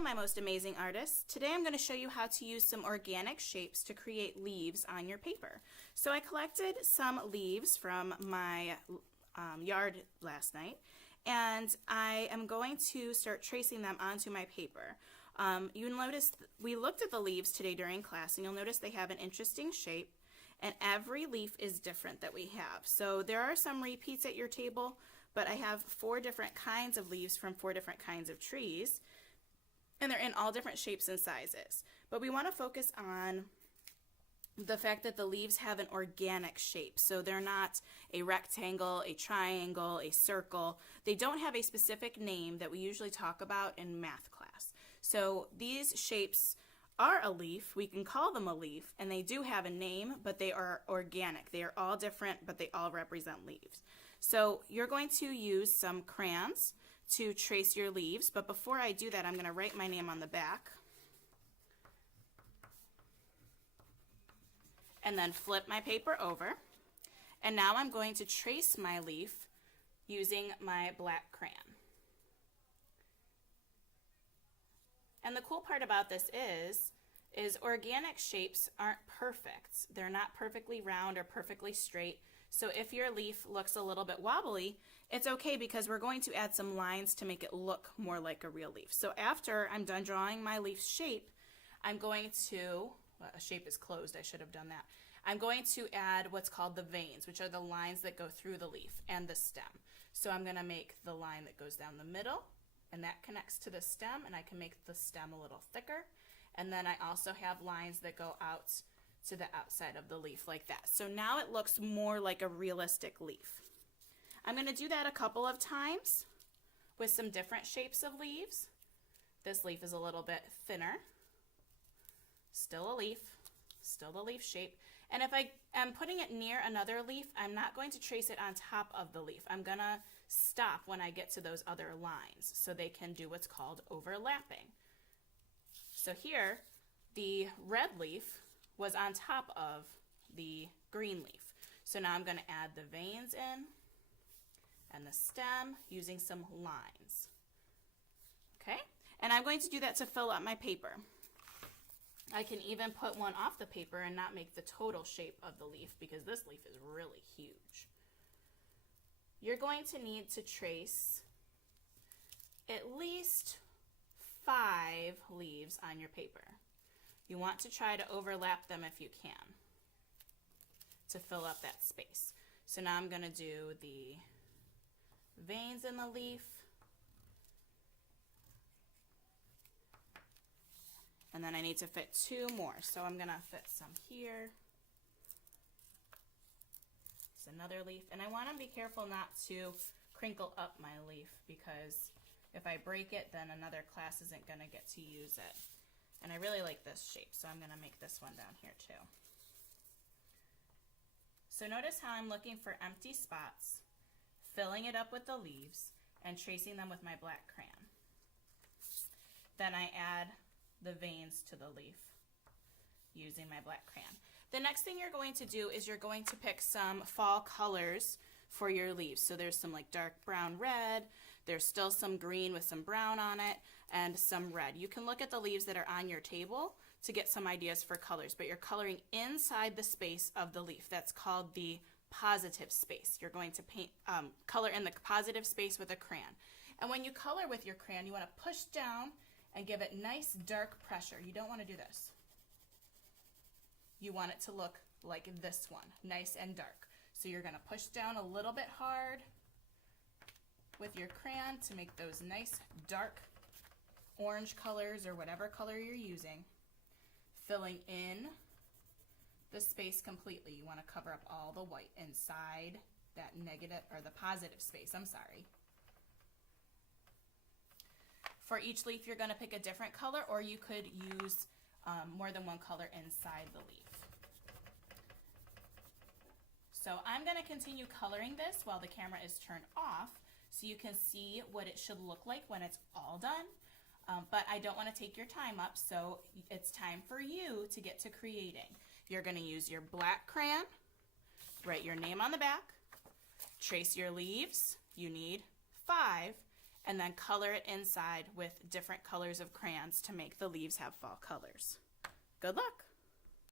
Hi, my most amazing artists. Today I'm going to show you how to use some organic shapes to create leaves on your paper. So I collected some leaves from my yard last night, and I am going to start tracing them onto my paper. You'll notice we looked at the leaves today during class, and you'll notice they have an interesting shape, and every leaf is different that we have. So there are some repeats at your table, but I have 4 different kinds of leaves from 4 different kinds of trees, and they're in all different shapes and sizes. But we want to focus on the fact that the leaves have an organic shape. So they're not a rectangle, a triangle, a circle. They don't have a specific name that we usually talk about in math class. So these shapes are a leaf. We can call them a leaf, and they do have a name, but they are organic. They are all different, but they all represent leaves. So you're going to use some crayons to trace your leaves, but before I do that, I'm going to write my name on the back and then flip my paper over, and now I'm going to trace my leaf using my black crayon. And the cool part about this is organic shapes aren't perfect. They're not perfectly round or perfectly straight. So if your leaf looks a little bit wobbly, it's okay because we're going to add some lines to make it look more like a real leaf. So after I'm done drawing my leaf shape, I'm going to, well, a shape is closed, I should have done that. I'm going to add what's called the veins, which are the lines that go through the leaf and the stem. So I'm going to make the line that goes down the middle, and that connects to the stem, and I can make the stem a little thicker. And then I also have lines that go out to the outside of the leaf like that. So now it looks more like a realistic leaf. I'm going to do that a couple of times with some different shapes of leaves. This leaf is a little bit thinner. Still a leaf, still the leaf shape. And if I am putting it near another leaf, I'm not going to trace it on top of the leaf. I'm going to stop when I get to those other lines so they can do what's called overlapping. So here, the red leaf was on top of the green leaf. So now I'm going to add the veins in and the stem using some lines. Okay, and I'm going to do that to fill up my paper. I can even put one off the paper and not make the total shape of the leaf because this leaf is really huge. You're going to need to trace at least 5 leaves on your paper. You want to try to overlap them if you can to fill up that space. So now I'm going to do the veins in the leaf, and then I need to fit 2 more. So I'm going to fit some here. It's another leaf, and I want to be careful not to crinkle up my leaf because if I break it, then another class isn't going to get to use it. And I really like this shape, so I'm going to make this one down here too. So notice how I'm looking for empty spots, filling it up with the leaves, and tracing them with my black crayon. Then I add the veins to the leaf using my black crayon. The next thing you're going to do is you're going to pick some fall colors for your leaves. So there's some like dark brown red, there's still some green with some brown on it, and some red. You can look at the leaves that are on your table to get some ideas for colors, but you're coloring inside the space of the leaf. That's called the positive space. You're going to paint, color in the positive space with a crayon. And when you color with your crayon, you want to push down and give it nice dark pressure. You don't want to do this. You want it to look like this one, nice and dark. So you're going to push down a little bit hard with your crayon to make those nice dark orange colors or whatever color you're using, filling in the space completely. You want to cover up all the white inside that negative or the positive space, I'm sorry. For each leaf, you're going to pick a different color, or you could use more than one color inside the leaf. So I'm going to continue coloring this while the camera is turned off so you can see what it should look like when it's all done. But I don't want to take your time up, so it's time for you to get to creating. You're going to use your black crayon, write your name on the back, trace your leaves. You need 5, and then color it inside with different colors of crayons to make the leaves have fall colors. Good luck!